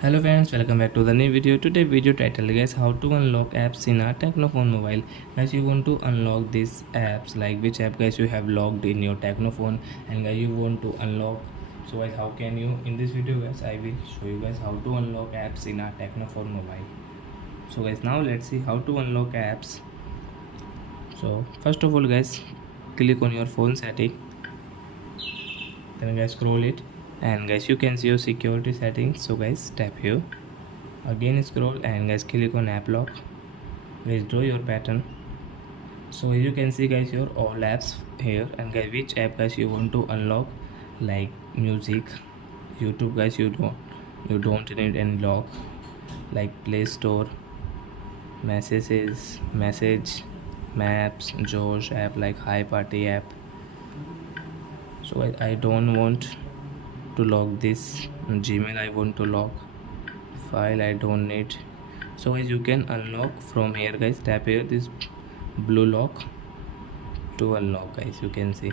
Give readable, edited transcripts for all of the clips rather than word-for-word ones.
Hello friends, welcome back to the new video. Today video title guys, how to unlock apps in a Technophone mobile. Guys, you want to unlock these apps, like which app guys you have logged in your Technophone, and guys you want to unlock. So guys, how can you? In this video guys, I will show you guys how to unlock apps in a Technophone mobile. So guys, now let's see how to unlock apps. So first of all guys, click on your phone setting, then guys scroll it, and guys you can see your security settings. So guys tap here, again scroll, and guys click on app lock. Guys draw your pattern. So you can see guys your all apps here, and guys which app guys you want to unlock, like music, YouTube guys you don't need any lock, like Play Store, message, maps, Josh app, like Hi Party app. So I don't want to lock this. Gmail I want to lock, file I don't need. So guys you can unlock from here guys. Tap here this blue lock to unlock guys, you can see.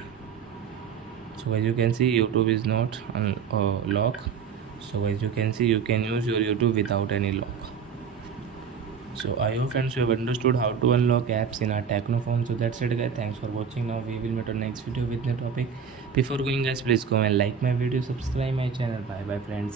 So guys you can see YouTube is not lock. So guys you can see you can use your YouTube without any lock. So I hope friends you have understood how to unlock apps in our Technophone. So that's it guys, thanks for watching. Now we will meet on next video with new topic. Before going guys, please go and like my video, subscribe my channel. Bye bye friends.